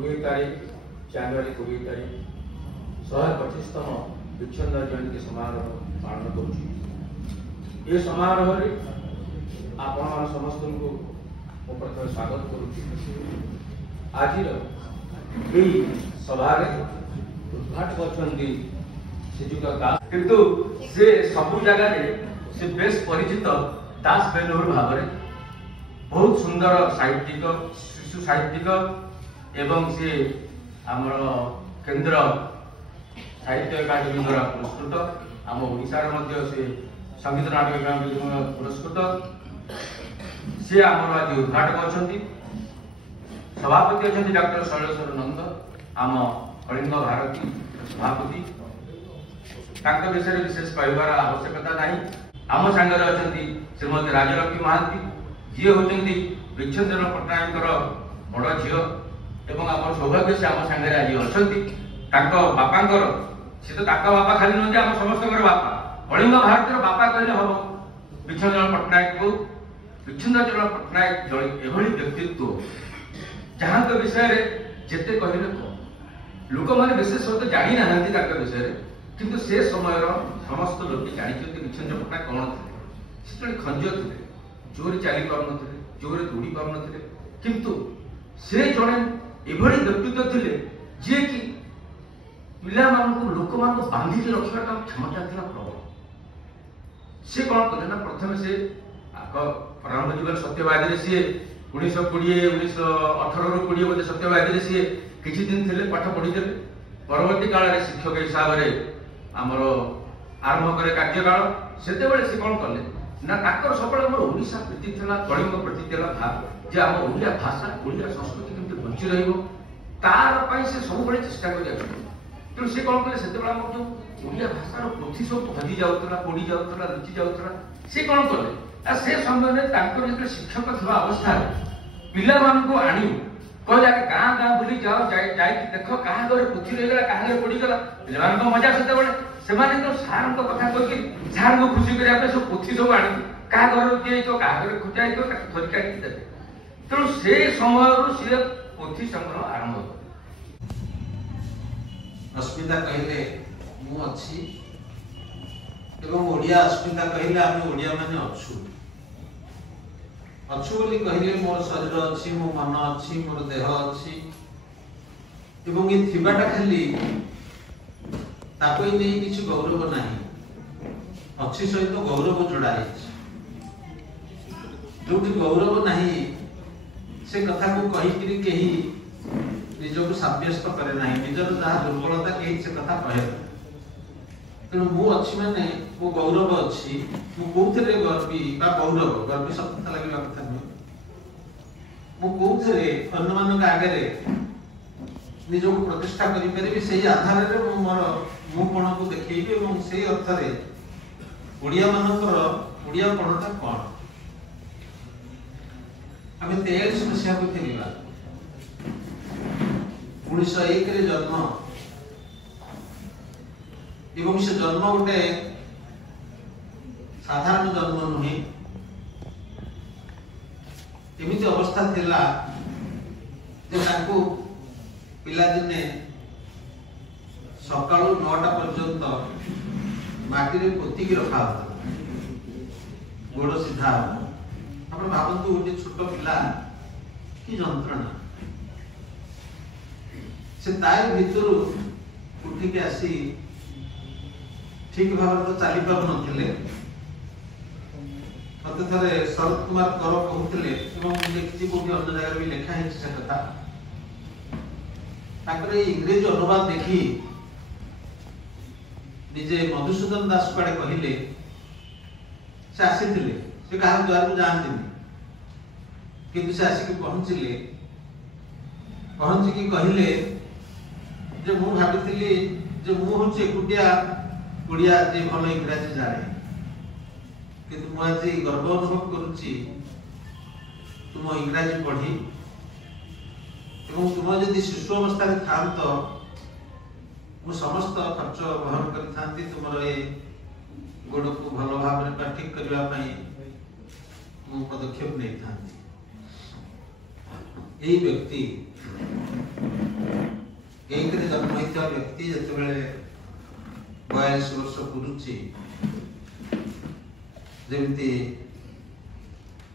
20 तारीख जनवरी 20 तारीख 125तम विच्छिन्न जयंती समारोह पालन कर समारोह आपण समस्त को प्रथम स्वागत करुच्ची। आज सभा उद्घाटक अच्छा श्रीजुक्त दास किंतु से सबु जगह से बेस परिचित दास बेलूर भाव में बहुत सुंदर साहित्यिक शिशु साहित्यिक एवं सी आमर केंद्र साहित्य अकादेमी द्वारा पुरस्कृत आम ओडिशार मध्य से संगीत नाटक अकादेमी पुरस्कृत सी आमर आज उद्घाटक अच्छा सभापति अच्छा डॉक्टर शैलेश्वर नंद आम कलिंग भारती सभापति विषय विशेष कहबार आवश्यकता नहीं। आम सांगे अच्छा श्रीमती राजलक्ष्मी महांती जी होती विच्छेदन पट्टनायक बड़ झी एवं आम सौभाग्य से आम सांगे आज अच्छा बापांकर सी तो बापा खाली नुहति आम समस्त बापा कलिंग भारती बापा कहले हम विच्छेदन पट्टनायक को विच्छेदन पट्टनायक एभली व्यक्तित्व जहाँ विषय जिते कहले लोक मैंने विशेष तो जानी ना विषय किंतु से समय समस्त लोग जानते विच्छेदन पट्टनायक कौन थे से खंज थे जोर चली पार जोर दौड़ी पार किंतु से जड़े एभली व्यक्तित्व थे जी कि पिला लोक मान बांधिक रखा क्षमता था प्रबल। सी कौन कले ना प्रथम से प्रारंभ जीवन सत्यवादी सी 1920 1918 रू 20 बोले सत्यवादी सी किसी दिन थे पाठ पढ़ी परवर्ती काल में शिक्षक हिसाब से आमर आरंभ करे कार्यकाल से कौन कले ना सब ओडिशा प्रति था कलिंग प्रति भाव जे आम ओडिया भाषा ओडिया संस्कृति केमती बंची रही से सब चेष्टा कर तेणु सी कौन कले से ओडिया भाषार पोथी सब हजि जाऊला पोड़ी जाऊला लुचि जाऊला सी कौन कले से समय जो शिक्षक थी अवस्था पिला आनी कहला गाँ गाँ बुली जाओ देख क्या घर पोथी रहीगला क्या घर पड़ीगला पे मजा से सार कथा कहीकि सार को खुशी करने सब पोथी सब आनी क्या घर दिए क्या घर खोजा धरिका देते तेणु से समय सी पोथी संग्रह आरंभ कर अस्मिता कहले मु अच्छी एवं ओडिया अस्मिता कहले आम ओडिया माने अच्छु बोली कहले मोर शरीर अच्छी मो मन अच्छी मोर देह अच्छी एवं ये थिबाटा खाली ताको नहीं किसी गौरव नहीं अच्छी सहित गौरव जोड़ा जो गौरव नहीं से कथा को कहीकि कहीं निजक सब्यस्त करे ना निजर जहाँ दुर्बलता कहीं से कथा कहे तेणु मु अच्छी माने मो गौरव अच्छी मुझे गर्वी गौरव गर्वी शब्द लगे कथा नुहे मुझे अन्य मान आगे निजक प्रतिष्ठा करी से आधार में मोर मुपण को देखी और से अर्थ ओडिया मानकर ओडियापणटा कौन आम 43 मसीहा को फेरवा 1901 जन्म एवं से जन्म गोटे साधारण जन्म नुहे एमती अवस्था थिला जे ताको पिलादिने सकाल 9टा पर्यंत माटी पोतिकी रखा गोड़ सीधा आप भावतु गोटे छोट पिला कि जंत्रणा से तार भितर उठिक आसी ठीक भाव तो चली पार नथिले मत थे शरद कुमार कर कहते देखी कौटी अन्य जगह भी लिखा है से कथा इंग्रेजी अनुवाद देखी निजे मधुसूदन दास कड़े कहले से आसी से कहा द्वार को जाती किंतु से आसिक पहुंचले पहुंचिकी कहले जे मु भाभी जे मु हूँ एकुटिया ओडिया जे भल इंग्राजी जाने किंतु मुझे गर्व अनुभव करुच्ची तुम इंग्राजी पढ़ी एवं तुम यदि शिशु अवस्था था तो मु समस्त खर्च वहन करी तुम ये गोड़ को भल भाव ठीक करने मु पदक्षेप नहीं था। यही व्यक्ति एक जन्म होता व्यक्ति जिते 42 वर्ष पुरुची जमी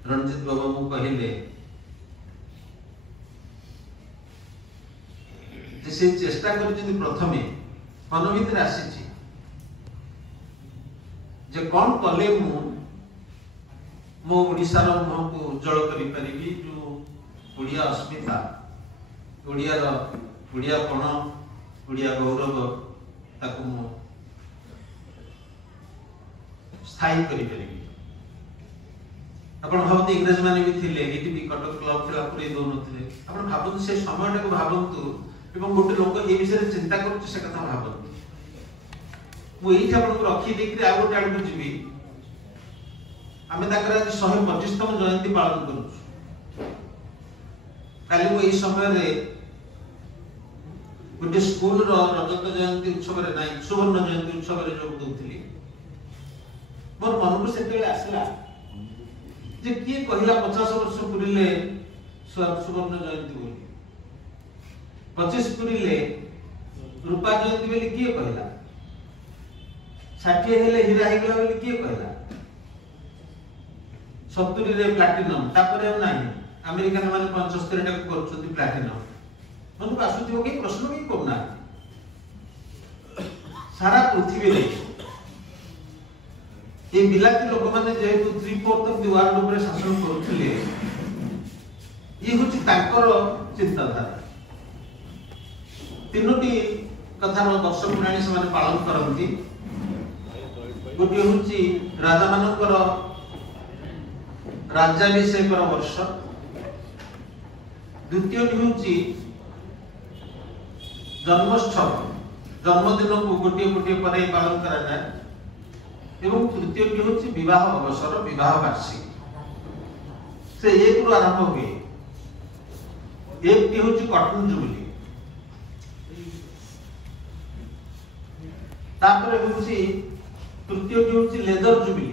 रणजित बाबू कहले से चेष्टा कर प्रथमे मन भर आसी कौन कले मो ओडिशार मुह को उज्जवल करी जो ओडिया अस्मिता ओडियापण ओडिया गौरव ताकू मु स्थायी करी आपण भावते इंग्रेज माने भी थिले एटी भी कटक क्लब थिला पुरे दो नथिले आपण भाबंतु से समय को भाबंतु एवं गोटे लोक ए विषय चिंता करछ से कथा भाबंतु मु एठी आपण को रखी देकरी आ गोटे आडू जीवी आमे ताकर आज 125तम जयंती पालन करू काली मु ए समय रे गोटे स्कूल रो रजत जयंती उत्सव रे नाही सुवर्ण जयंती उत्सव रे जोग दउथिली मोर मन को सेते आसला जे किए कहिला 50 वर्ष पुरिले सुवर्ण जयंती बोली 25 पुरिले रूपा जयंती बोली किए कहिला 60 हेले हीरा हे गेला बोली किए कहिला 70 रे प्लैटिनम तापरे नाही अमेरिकन माने 75 टा करछथि प्लैटिनम मन को आसुथिबो कि प्रश्न कि कोना सारा पृथ्वी रे ये बिलाती लोक माने जेहेतु 3/4 ऑफ द वर्ल्ड ऊपर शासन करूथिले ये होची तांकर चिंताधारा तीनोटी कथार वर्ष पुराणी से माने पालन करंती गोटे होची राजा मानकर राज्याभिषेक वर्ष द्वितीय होची जन्मोत्सव जन्मदिन को गोटे गोटे पर पालन करा जाए एवं तृतीय होची विवाह अवसर विवाह वार्षिक से एक रु आरंभ हुए एक होची कॉटन जुबली तापर होची तृतीय होची लेदर जुबली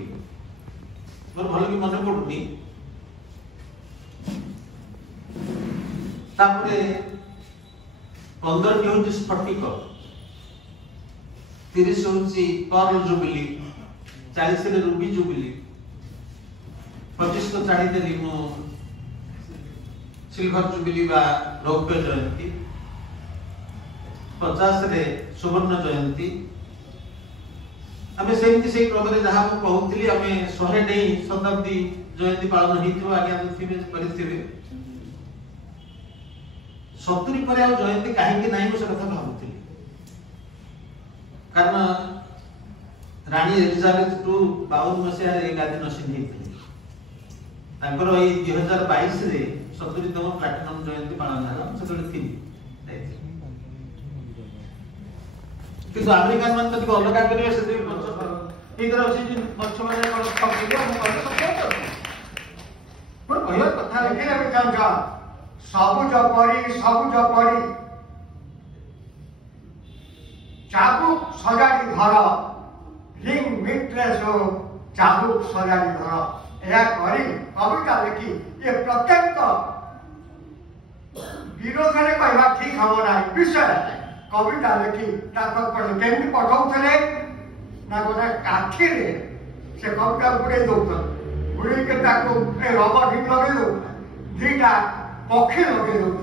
मोर भल कि मन पड़ुनी तापर 15 होची स्फटिक 30 होची पर्ल जुबली 40 रे रूबी जुबली 25 को छाड़ी देली मो सिल्वर जुबली बा रौप्य जयंती 50 रे सुवर्ण जयंती आमे सेमति सेही क्रमरे जहा को कहउतली आमे 100 डेई शताब्दी जयंती पालन हिथिबो आज्ञा थिबे परिस्थिति 70 पर आ जयंती काहे कि नाही से कथा भाबुतली कारण रानी एलिजाबेथ टू 52 मसिया रे गादी नसिन हिथिली तांकर ए 2022 रे 70तम प्लैटिनम जयंती पालन होला सेतले थी किंतु अमेरिकन मान तो अलग करिवे से ठीक रह से मच्छ माने कोन पकड़ियो हम कर सकते पर कहया कथा लेकिन हम जान सबुज परी चाबुक सजाड़ी घर लिंग मिट्रेस हो चाबुक सजाड़ी घर या करी कविता लिखी ये प्रत्येक विरोध में कहवा ठीक हम ना विषय कविता लिखि केमती पठाऊले ना गोटे काठी से कविता गुड़े दौर गुड़े के रबर हिट लगे दौर दीटा पक्षी लगे दौर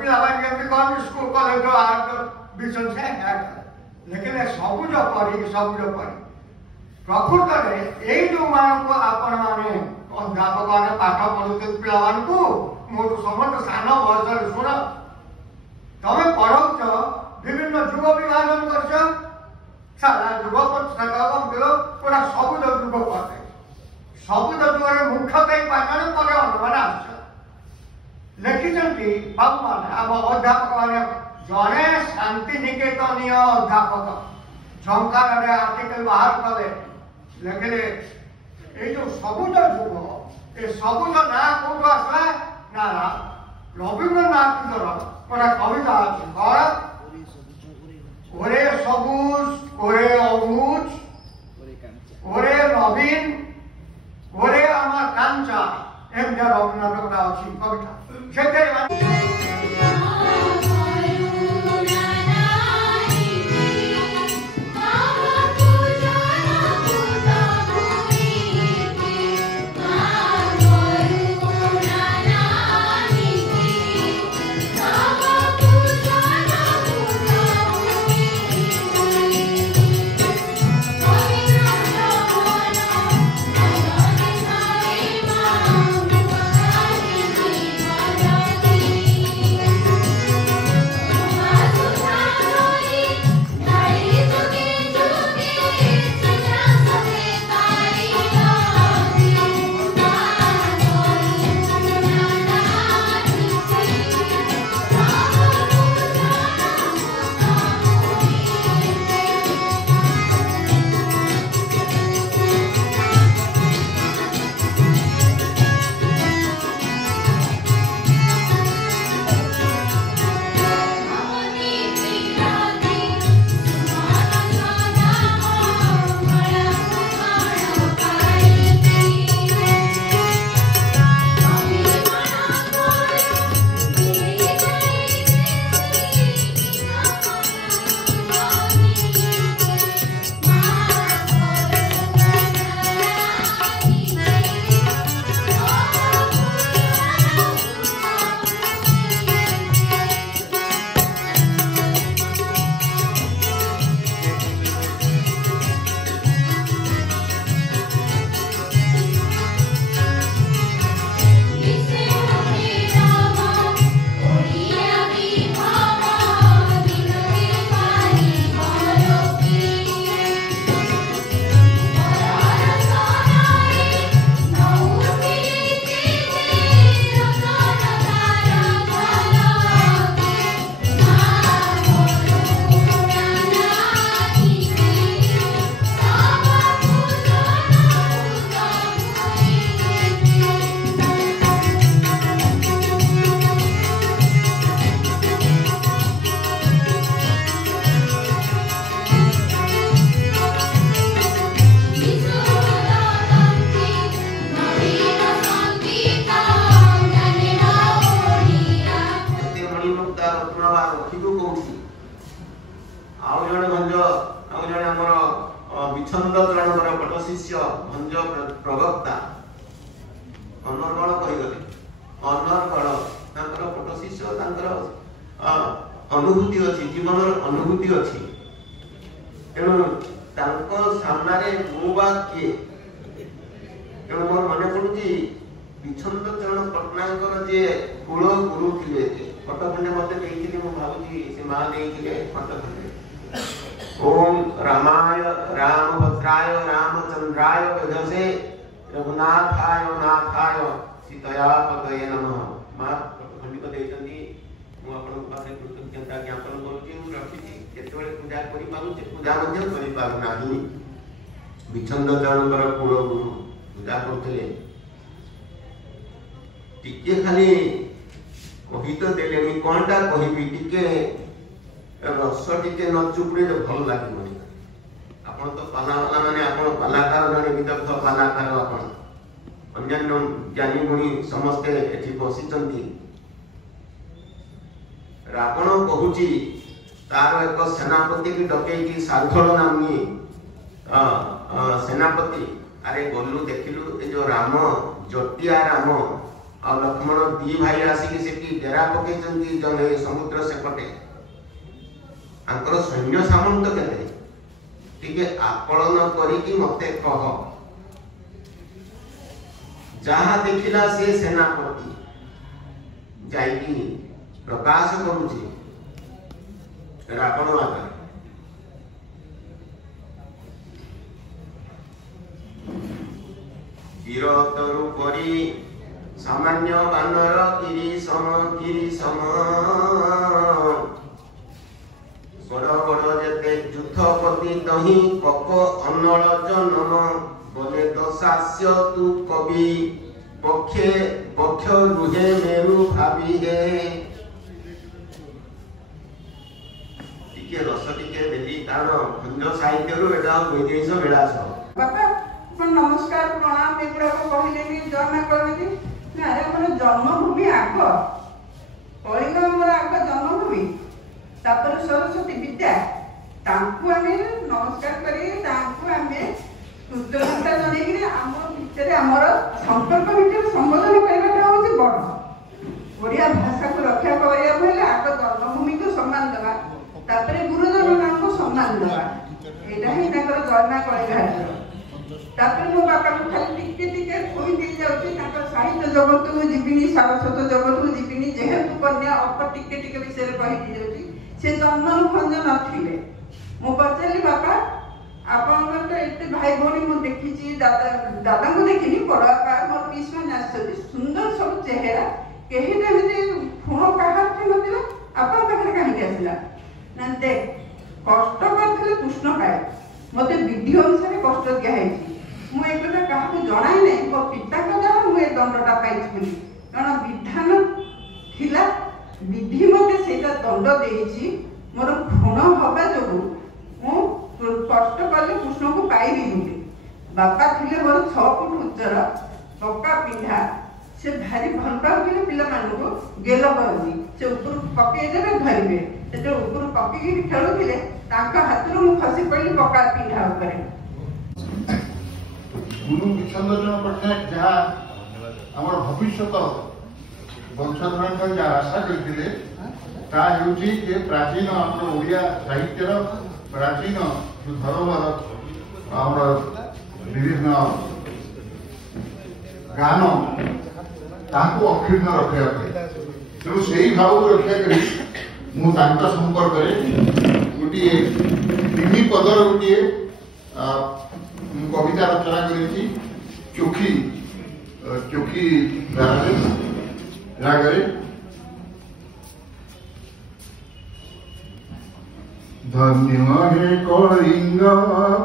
पिला कौन स्कूल कॉलेज विषय से लेकिन सबुज परी प्रकृत में यही जो मानक आपण मैंने अध्यापक मैंने पाठ पढ़ुते पिला मोर समस्त सान बयस शुण तमे पढ़ाऊच विभिन्न जुग विभाजन कर सारा जुग पूरा सबुज जुग करते सबुज जुगे मुख्यतः पाने पर अनुमान आस लिखिं बाबू मैंने आम अध्यापक मैंने जड़े शांति निकेतनीय अध्यापक झंकार आर्टिकल बाहर कले लिखिले ये जो सबुज जुग ये सबुज ना कौट आसला ना रवीन्द्रनाथ गोटे कविता ओरे सबुज ओरे अबुज ओरे नवीन ओरे आमार कांचा एम रवीन्द्रनाथ गोटे अच्छी कविता मुक्ता रत्न बा रखिबु कोठी आउ जणे भंज आउ जणे हमर विछंद चरणकर पट शिष्य भंज प्रवक्ता अनर्गल कहिगले अनर्गल तांकर पट शिष्य तांकर अनुभूति अछि जीवन अनुभूति अछि एणु तांको सामने मुबा किए एणु मोर मने पडुची विछंद चरण पटनायकर जे कुल गुरु थिले फटखंडे मते देइथिले मु भाबुची से मा देइथिले फटखंडे ओम रामाय रामभद्राय रामचंद्राय वेदसे रघुनाथाय नाथाय सीताया पतये नमः मा फटखंडी को देइतंदी मु आपन पासे कृतज्ञता ज्ञापन करूची मु रखिची केतबेले पूजा करि पारुची पूजा मध्य करि पारु नाही विछंद चरणकर कुल गुरु पूजा करथिले टिके खाली कही तो देले कोनटा कहिबी टिके रस टिके न चुपड़े भल लागिबनी आपण तो पाला वाला माने आपण कलाकार जने विदग्ध कलाकार आपण अन्य ज्ञानी गुणी समस्त एठी बसिचंती रावण कहूची तार एक सेनापति की डके की साधल नामनी सेनापति अरे गलु देखिलु ए जो राम जटिया राम और लक्ष्मण दी भाई आसिक सेठी डेरा पकेचंती जने समुद्र सेपटे आंकर सैन्य सामंत केते टिके आकलन करी कि मते कह जहा देखिला से सेनापति जाईकी प्रकाश करूची रावण आगे वीरतरु परी सामान्य बानर गिरी सम बड़ बड़ जेते युद्धपति दही कप अनल जनम बोले दशास्य तु कवि पक्षे पक्ष रुहे मेरु भाबी हे टिके रस टिके देली कारण भंज साहित्य रु एटा वैदेश बेलास बापा अपन नमस्कार प्रणाम एगुड़ा को कहले जन्म करबी अरे हमर जन्मभूमि आग कलिंग हमर आग जन्मभूमि तापर सरस्वती विद्या तांकु हमें नमस्कार करी तांकु हमें कृतज्ञता जणेकि हम भितर हमर संपर्क भितर संबोधन करबाटा होची बड़ ओडिया भाषा को रक्षा करिया भले आग जन्मभूमि को सम्मान देबा तापर गुरुजन नाम को सम्मान देबा एटा ही ताकर जन्म कलिघाट तापर मो बापा को खाली टिके टिके खोई दे जाउची ताकर साहित्य जगत को जीविनी सारस्वत जगत को जीविनी जेहेतु कन्या अल्प टिके टिके विषय कहि दे जाउची से जन्म खंज नथिले मो पचली बापा आपन तो एते भाई भोनी मु देखिची दादा को देखिनी बड़ा का मोर पीसमा नाचती सुंदर सब चेहरा केही देते फुणो काहा थे नथिला आपन पाखरे काहे आसिला ना देख कष्ट करथिले कृष्ण पाए मते विधि अनुसार कष्ट दिया हेची मु एकटा काहाकु जणाई नै मो पिता को द्वारा मु ए दंडटा पाइछि बोली कारण विधान थिला विधि मते सेटा दंड देइछि मोर खुण हबा जोगु मु कष्ट कले कृष्ण को पाइबी बोली बापा थिले मोर 6 फुट उच्चर पक्का पिंढा से भारी भल पाउथिले पिला मानको गेल करजी से ऊपर पके देबे धरिबे सेटा ऊपर पके की खेलुथिले ताका हातरो मु खसी पइली पक्का पिंढा ऊपर गुरु विछंद चरण पटनायक जहाँ आमर भविष्य वंशधर जहाँ आशा करते ताकि प्राचीन आम ओडिया साहित्यर प्राचीन जो धरोहर आम विभिन्न गान ताको अक्षुण्ण रखा तेणु से भाव को रक्षा करी मुझे संपर्क गोटे तिनि पदर गोटे कविता रचना करी चोखी चोखी रागरे धन्य हे कलिंग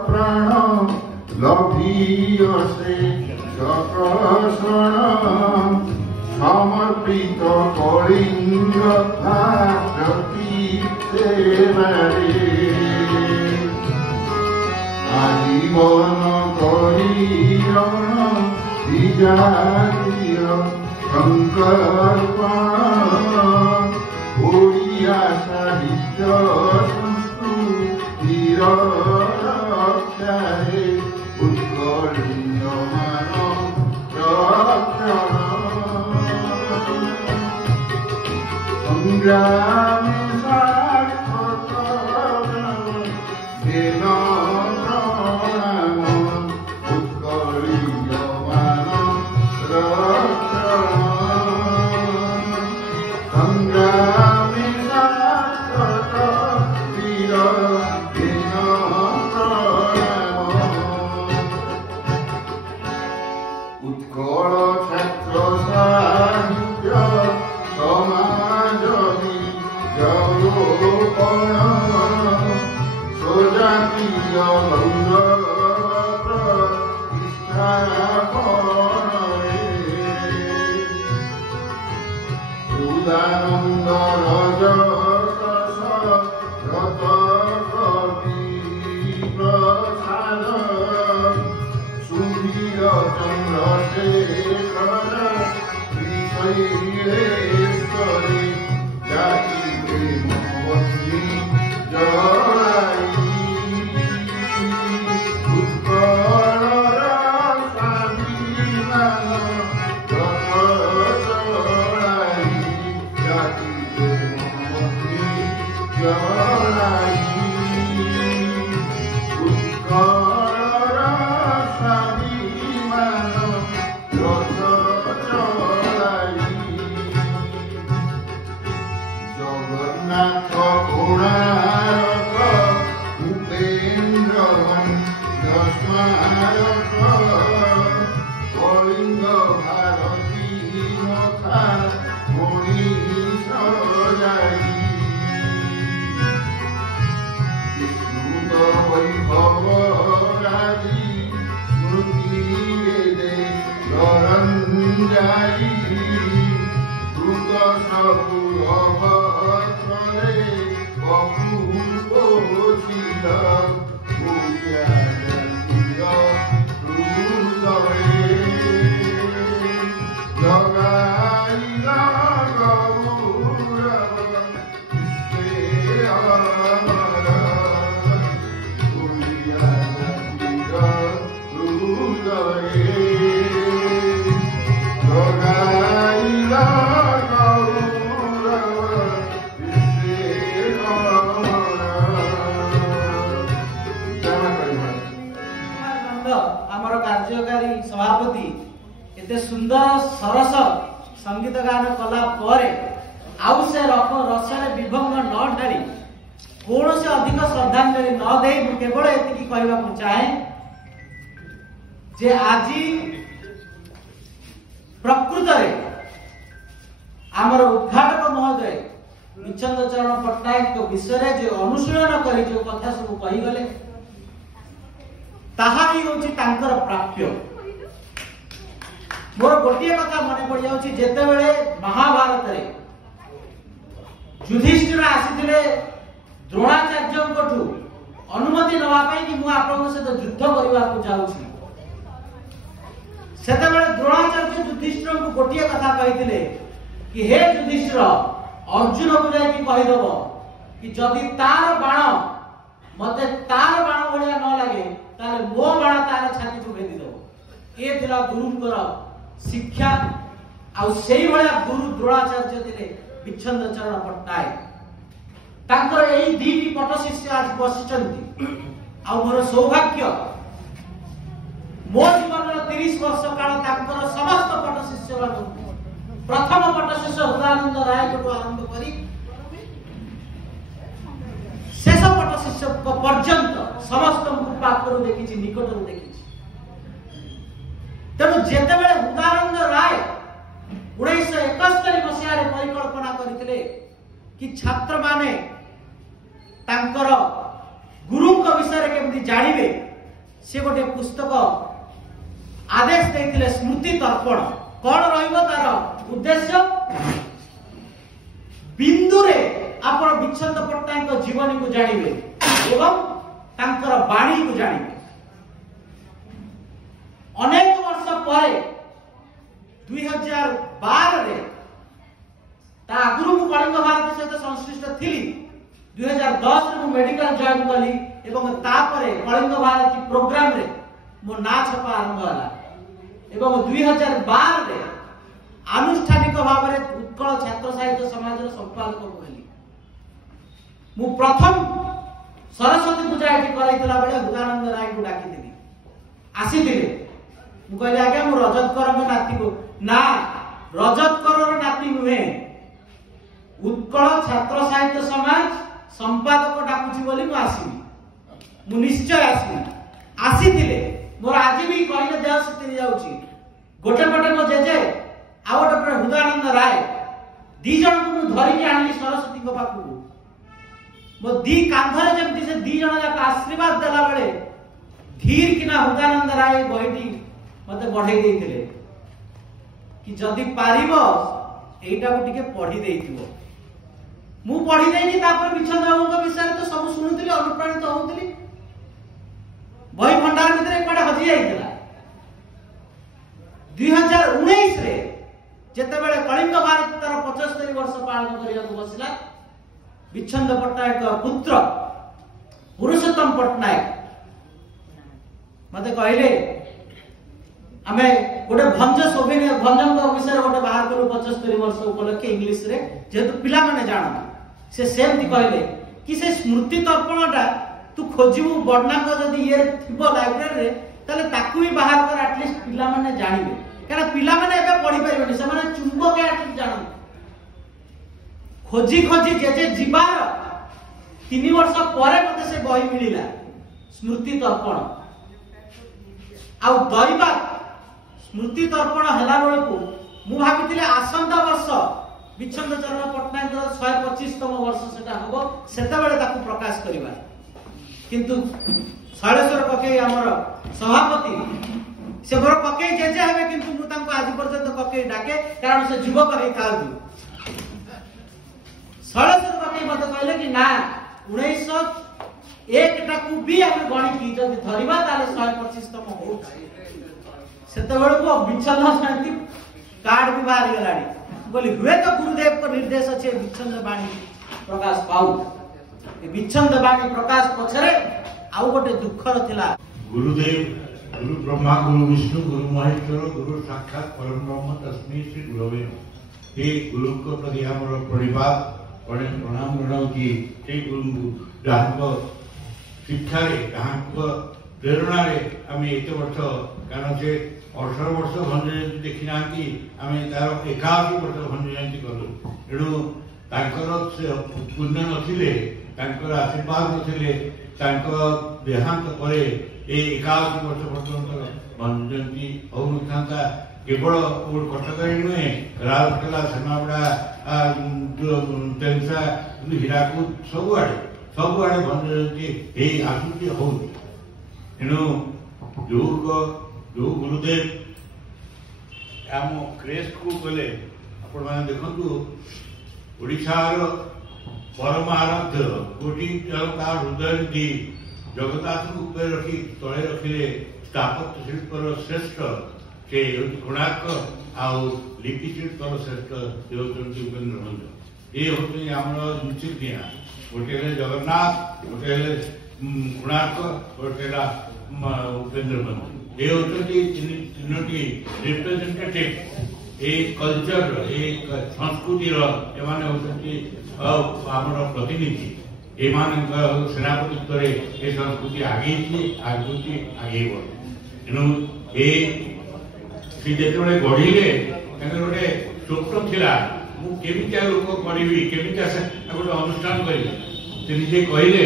प्राण लभियसे जकर्षण समर्पित कलिंग भारती सेवारे आजीवन करिरण विजातीय संकल्पना ଓଡ଼ିଆ ସାହିତ୍ୟ ସଂସ୍କୃତିର ରକ୍ଷାରେ ଉତ୍କଳୀୟମାନ ରକ୍ଷଣ ସଂଗ୍ରାମୀ ସାର୍ଥକ ଦେନ ପ୍ରଣାମ ଉତ୍କଳୀୟମାନ ରକ୍ଷଣ ସଂଗ୍ରାମୀ ସାର୍ଥକ ବୀର ଦେନ ପ୍ରଣାମ ଉତ୍କଳ ଛାତ୍ର ସାହିତ୍ୟ ସମାଜ ବିଜରୋପଣ ସ୍ୱଜାତୀୟ ଗୌରବ ପ୍ରତିଷ୍ଠାପନରେ ଉଦାନନ୍ଦ ରଜତ ରତ କବି ପ୍ରସାଦ ସୁଧୀର ଚନ୍ଦ୍ରଶେଖର శ్రీశ్వరి జాతి ప్రేమవతి జయ ఉత్కళ స్వాభిమాన జయ జాతి ప్రేమవతి జయ ఉత్కళ స్వాభిమాన জগন্নাথ কোণারক উপেন্দ্র স্মারক কলিঙ্গ ভারতী মথা মণীষ যাই বিষ্ণুত বৈভব রাজি স্মৃতি দে রঞ্জাই দ্রুত সবু অবত্রে অপূর্ব ছিল পূজা হৃদয়ে জগাইল গৌরব কৃষ্ণে অমর পূজা হৃদয়ে জগাইল आमर कार्यकारी सभापति एते सुंदर सरस संगीत गान कला परे आउ से रसरे विभंग न ढाली कौन से अधिक श्रद्धांजलि न दे केवल एति कहवा चाहे जे आज प्रकृत आमर उद्घाटक महोदय निचंद चरण पट्टनायक विषय जो अनुशीलन कर जो कथा सब कहीगले ताहा ही होची तांकर प्राप्य मोर गोटे कथा मन पड़ जाउची जेते बेले महाभारत रे युधिष्ठिर आसीथिले द्रोणाचार्य कोठू अनुमति नवा पई कि मु आपन से युद्ध करबा को जाउची सेते बेले द्रोणाचार्य युधिष्ठिर को गोटे कथा कहिथिले कि हे युधिष्ठिर अर्जुन को जाय कि कहि दबो कि जदि तार बाण मते तार बाण भलिया न लागे ताले मो बाण तार छाती को भेदी दो ए थिला गुरुंकर शिक्षा आ सेही भलिया गुरु द्रोणाचार्य थिले विच्छंद चरण पट्टनायक तांकर एई दीटी पट शिष्य आज बसिचंती आ मोर सौभाग्य मो जीवन 30 वर्ष काल तांकर समस्त पट शिष्य प्रथम पट शिष्य हृदयानंद राय को आरंभ करी शेष पट शिष्य पर्यंत समस्त पाखर देखी निकट देखी तेणु जेते बेले हृदयानंद राय 1971 मसीह परिकल्पना करथिले कि छात्र माने तांकर गुरु विषय केमती जानिबे से गोटे पुस्तक आदेश देथिले स्मृति तर्पण कौन रहिबो तार उद्देश्य बिंदुरे आपण विच्छंद पट्टनायक जीवनी को जानिबे एवं तांकर बाणी को जानिबे अनेक वर्ष परे 2012 रे ता आगुरु मु कलिंग भारत सहित संश्लिष्ट थिली 2010 रे मु मेडिकल जॉइन कली एवं तापरे कलिंग भारत प्रोग्राम रे मो ना छपा आरंभ होला एवं 2012 रे आनुष्ठानिक भाव में उत्कल छात्र साहित्य समाज संपादक कहली मु प्रथम सरस्वती पूजा एठी कराइतला बेले हुदानंद राय को डाकिथिली आसीथिले मु कहली आज्ञा मु रजतकर नाती को ना रजतकर नाती नुहे उत्कल छात्र साहित्य समाज संपादक डाकुची बोली मु आसीबी मु निश्चय आसीबी आसीथिले मोर आज भी कहले देह सिद्धि जाउची गोटे पटे मो जेजे आ गोटे पटे हुदानंद राय दी जन को मु धरि के आनली सरस्वती को पाखु मो दी कांधरे जेमति से दी जन जाक आशीर्वाद देला बेले धीर किना हुदानंद राय बहिटी मते बढ़ाई देइथिले कि जदी पारिबो एइटा को टिके पढी देइथिबो मु पढी देइनी तापर बिछन बाबू को विषय तो सब सुनुथिली अनुप्राणित होउथिली बही भंडार भितर एकटा हजि जाइतला 2019 रे जेतेबेले कलिंग भारत तार 75 वर्ष पालन करिया बसिला विच्छंद पट्टनायक पुत्र पुरुषोत्तम पट्टनायक मते कहले आमे गोटे भंज सोभिनी भंजंग विषय गोटे बाहर करू 75 वर्ष उपलक्षे इंग्लिश रे जेतु पिला माने जान से सेमति कहले कि से स्मृति तर्पणटा तू खोजिबु बडनांग जदी ये थिबो लाइब्रेरी रे ताले ताकू भी बाहर कर एटलीस्ट पिला माने जानिबे कारण पिला माने एबे पढी परिबोनी से माने चुंबक एटलीस्ट जान खोजी खोजी जे जीवार 3 वर्ष परे मते से बही मिलिला स्मृति तर्पण आ दैवा स्मृति तर्पण हला बेलको मु भाबितिले आसंता वर्ष विच्छंद चरण पट्टनायक 125तम वर्ष सेटा हबो सेता बेले ताकू प्रकाश करबा किंतु शैलेश्वर ककेई आमर सभापति से मोर ककेई जे हेबे किंतु मु तांको आज पर्यंत ककेई डाके कारण से युवक हे थाउ शैलेश्वर ककेई मते कहले कि ना 1901 टाकू भी हम गणी की जदी धरिबा ताले 125तम हो सेते बेलको विच्छंद शांति कार्ड भी बाहर गेलाडी बोली हुए तो गुरुदेव को निर्देश अछि विच्छंद वाणी प्रकाश पाऊ विच्छंद वाणी प्रकाश पछरे आउ गोटे दुखर थिला गुरुदेव गुरु ब्रह्मा गुरु विष्णु गुरु महेश्वर गुरु साक्षात परम ब्रह्म तस्मै श्री गुरवे हे गुरु को प्रति हमर परिवार बड़े प्रणाम जनाऊ कि हे गुरु जहां शिक्षा रे जहां प्रेरणा रे आम एत वर्ष कारण से 18 वर्ष भंज जयंती देखी ना आम तार 81 वर्ष भंज जयंती कलु एणु से पुण्य नथिले आशीर्वाद नथिले देहांत पर 81 वर्ष पर्यंत भंज जयंती हो था केवल कटक नुहे राउरकेला सेमापड़ा तेनसा हीराकुद सबुआड़े भंज जयंती आसूची हो तेणु जो गुरुदेव आम क्रेस्ट को गले आपण मैंने देखु ओडिशार परम आराध्य कोटि तार हृदय निधि जगन्नाथ को ऊपर रखी तले रखिले स्थापत्य शिल्पर श्रेष्ठ से कोणार्क आउ लिपि शिल्पर श्रेष्ठ से होती उपेन्द्र भंज ये होती आम निश्चित गोटे जगन्नाथ गोटे कोणार्क गोटे उपेन्द्र भंज ये होती तीनोटी रिप्रेजेंटेटिव एक कल्चर एक संस्कृतिर एमाने होती आमर प्रतिनिधि एमान सेनापतित्व ये संस्कृति आगे आगे तेणु ये जिते गढ़िले गोटे स्वप्न थिला केमितिया लोक करी गोटे अनुष्ठान करी से निजे कहले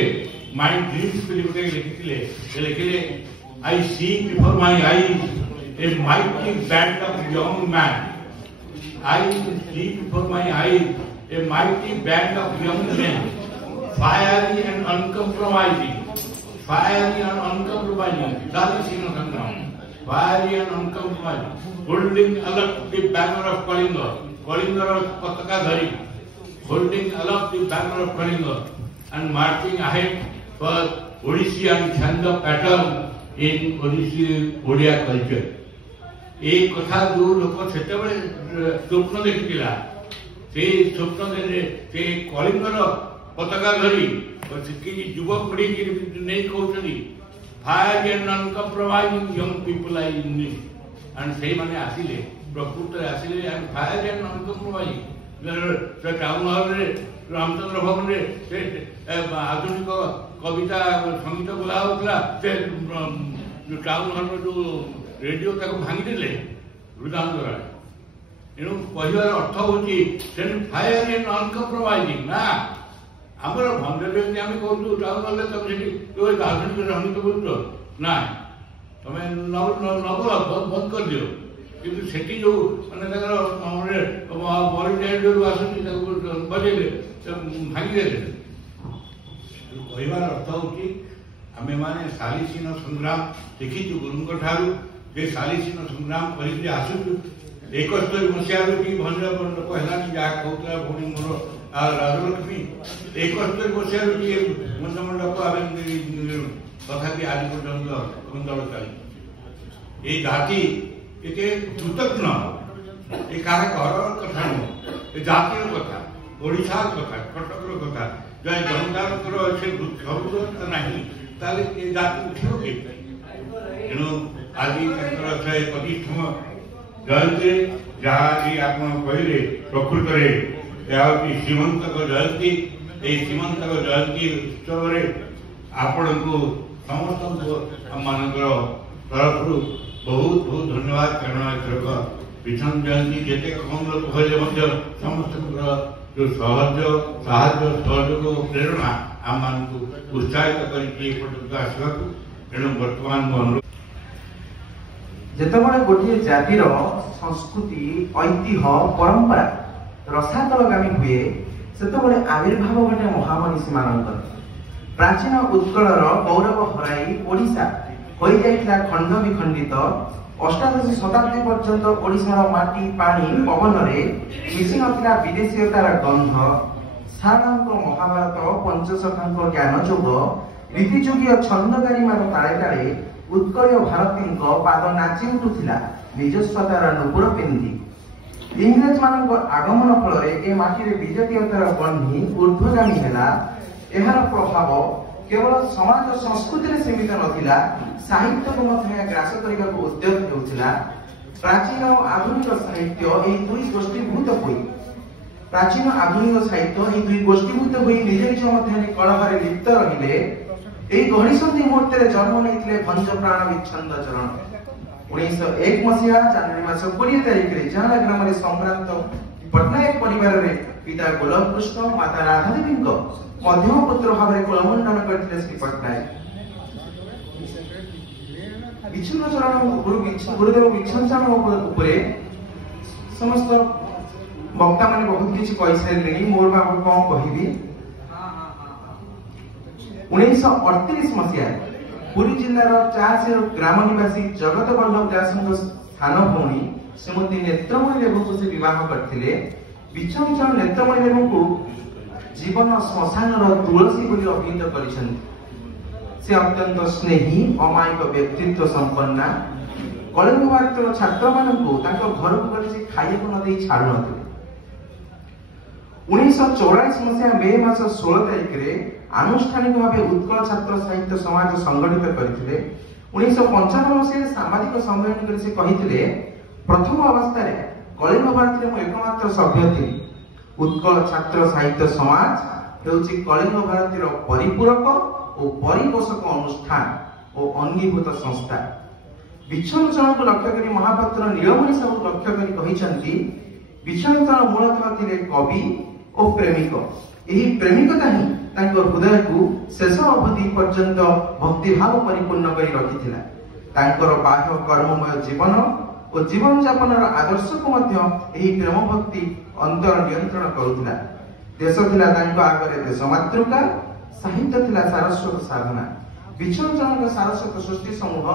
माय ड्रीम्स गोटे लिखिले I see before my eyes a mighty band of young men. I see before my eyes a mighty band of young men, fiery and uncompromising. That is Singhasangram. Fiery and uncompromising, holding aloft the banner of Kalinga, Kalinga Pataka Dhari, holding aloft the banner of Kalinga, and marching ahead for Odissean Chanda pattern in Odia culture एक कथा जो लोक से स्वप्न देखी से स्वप्न देले से कलिंगर पताका धरी कि युवपीढ़ी की नहीं कहते fire and uncompromising young people I need and से माने आसिले प्रकृत आसिले and fire and uncompromising town hall रे रामचंद्र भवन रे से आधुनिक कविता संगीत बोला होता से टाउन हॉल जो रेडियो ताको भांगी देले रुदान द्वारा एणु कहबार अर्थ होची फायर एंड अनकम्प्रोमाइजिंग ना आमर भंडे जमी आम कहूँ टाउन हॉल तुम से आधुनिक संगीत बोल ना तुम नबोल बंद कर दियो किंतु सेठी जो माने बॉलीवुड आसुँच बजेले भांगीदेले कहबार अर्थ होची आमे माने सालिसीन संग्राम देखीचु गुरुंक ठारू जे सालिसीन संग्राम करके आसुचु 71 मसीह भंज लोक है जहाँ कहता भूमि मोर राजलक्ष्मी 71 मसीह मंडप तथापि आज पर्यटन कुंदल चली ये जाति ये कृतज्ञ ये कह घर कथा नुह जातिर कथा ओडिशा कथा कटकर कथा जय जमीदार से सब ना ये जाति उठे तेणु आज 125 जयंती जहाँ आप कहले प्रकृत में श्रीमंत जयंती ये श्रीमंत जयंती उत्सव आपण को समस्त मान तरफ बहुत बहुत धन्यवाद कारण एथरक विछन जयंती जिते कम लोग कहले समस्त जो सहयोग प्रेरणा आम मान उत्साहित करके आसवा तेणु बर्तमान अनुरोध जेतबेले गोटे जातिर संस्कृति ऐतिह्य परंपरा रसातलगामी हुए सेतबेले आविर्भाव गोटे महामनीषी मानकर प्राचीन उत्कलर गौरव हराई ओडिशा हो जाइथिला खंड विखंडित अष्टादश शताब्दी पर्यंत ओडिशार माटी पानी पवन रे मिशी नथिला विदेशीयतार गंध सारांक महाभारत पंचशखांक ज्ञान जोग रीतियोगीय छंदगारी मान ताले ताले उत्कलीय भारती पाद नाची उठुला निजस्वतार नुपुर पिंधि इंग्रेज मान आगमन फल ए माटी विजातीयतार बन्ही ऊर्ध्वगामी है यार प्रभाव केवल समाज संस्कृति सीमित नथिला साहित्य को ग्रास करने को उद्योग होता प्राचीन और आधुनिक साहित्य यही दुई गोष्ठीभूत हुई प्राचीन आधुनिक साहित्य यही दुई गोष्ठीभूत हुई निज निज मध्य कलह लिप्त रहिले गहरी सन्धि मुहूर्त जन्म नहीं भंज प्राण विच्छंद चरण 1901 मसीहा जनवरी मास 20 तारिख में जहाँ ग्राम में संक्रांत पट्टनायक परिवार में पिता गोलक कृष्ण माता राधादेवी मध्यम पुत्र भाव में कुलमंडन करते श्री पट्टनायक विच्छिन्न चरण गुरुदेव विच्छिन्न चरण समस्त वक्ता मैंने बहुत किसी कही सारे मोर बाबू कौन कहबी 1938 मसीहा पुरी जिलार चाषर ग्राम निवासी जगत बल्लभ दास स्थान भौणी श्रीमती नेत्रमणि देव को से विवाह करथिले विच्छन चरण नेत्रमणि देव को जीवन श्मशान तुलसी बोली अभिहित करिसेंति से अत्यंत स्नेही अमायिक व्यक्तित्व संपन्ना कलिंग भारतर छात्र मानकु ताको घर को गले से खाइए को न दे छाडु नथिले 1984 मसीहा मे मास 16 तारिख रे आनुष्ठानिक भाव उत्कल छात्र साहित्य समाज संगठित करथिले 1955 मसीहा सामाजिक सम्मेलन कर से कहिथिले प्रथम अवस्था रे कलिंग भारत रे एकमात्र सभ्य थी उत्कल छात्र साहित्य समाज हेउची कलिंग भारत रो परिपूरक और परिपोषक अनुष्ठान और अंगीभूत संस्था विच्छन चरण को लक्ष्य करी महापात्र नीलमणि साहू लक्ष्य करी कहिसंती विच्छन चरण मूलतः थिले कवि और प्रेमिक यही प्रेमिकता ही तांको हृदय को शेष अवधि पर्यंत भक्ति भाव परिपूर्ण करी रखिथिला तांकर बाह्य कर्ममय जीवन और जीवन यापन आदर्श को मध्य यही प्रेम भक्ति अंतर नियंत्रण करुथिला देश थिला तांको आगरे देश मातृका साहित्य थिला सारस्वत साधना विच्छन चरण सारस्वत सृष्टि समूह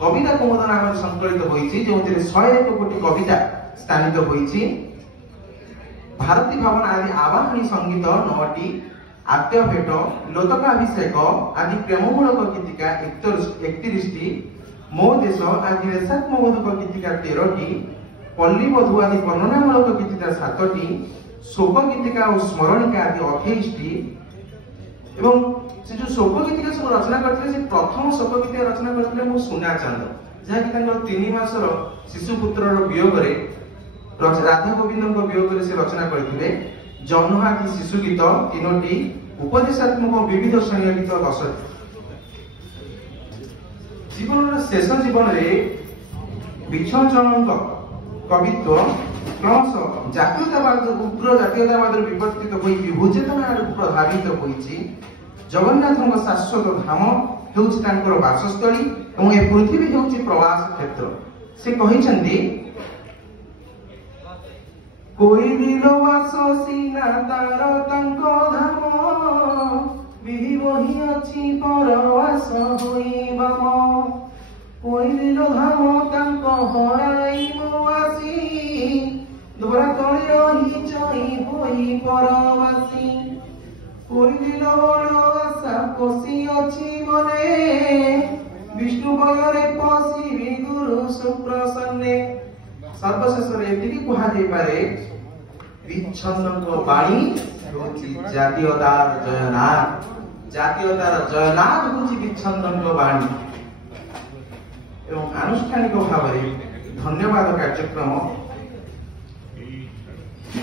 कविता कुमुद नाम संकलित होईछि जोंथिरे 101 कोटी कविता स्थानित होईछि भारती भवन आदि आवाहनी संगीत 9टी आद्य भेट लोतकाभिषेक आदि प्रेममूलक गीतिका 31टी मो देश आदि रेषात्मबोधक गीतिका 13टी पल्ली बधु आदि वर्णनामूलक गीतिका 7टी शोक गीतिका और स्मरणिका आदि 28टी एवं से जो शोक गीतिका सब रचना करथिले से प्रथम शोक गीतिका रचना करथिले मो सुना चांद जहा कि तांकर 3 मासर शिशु पुत्रर वियोग रे राधा गोविंद वियोग रे से रचना करथिले जन्म आदि शिशु गीत 3टी उपदेशात्मक विविध श्रेणी गीत 10टी जीवन शेष जीवन रे विक्षण चरण कवित्व क्रमश जातीयतावाद उग्र जातीयतावाद विवर्तित होई विभोचेतना आड़क प्रभावित होईछि जगन्नाथ शाश्वत धाम हेउछि तांकर वासस्थली और ए पृथ्वी हेउछि प्रवास क्षेत्र से कहिसंती कोई दिलो वास सीना तार तांको धाम बिहि बहि अछि परवास होइबाम कोई दिलो धाम तांको हराई मोआसी दोरा तळे रही चई होई परवासी कोई दिलो बड़ आशा पसी अछि मने विष्णु बलरे पसी गुरु सुप्रसन्ने सर्वशेष एतिकी कहा जाई पारे विच्छन्न बाणी होची जातीयतार जयनाथ होची विच्छन्न बाणी एवं आनुष्ठानिक भाव धन्यवाद कार्यक्रम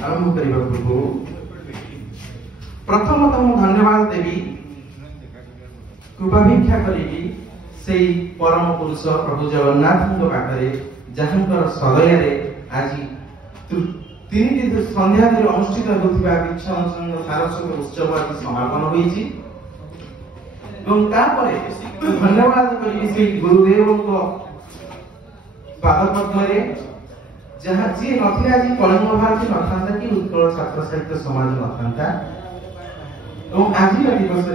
आरंभ करने पूर्व प्रथमतः मु धन्यवाद देवी कृपाभिक्षा करी से परम पुरुष प्रभु जगन्नाथ पाखे जहां सदय आज 3 संध्या अनुष्ठित होता विच्छन सारस्वत उत्सव आज समापन होती धन्यवाद करी गुरुदेव पादपद्म जहाँ जी नथिले आज कलिंग भारती नथा कि उत्कल छात्र साहित्य समाज नथा आज दिवस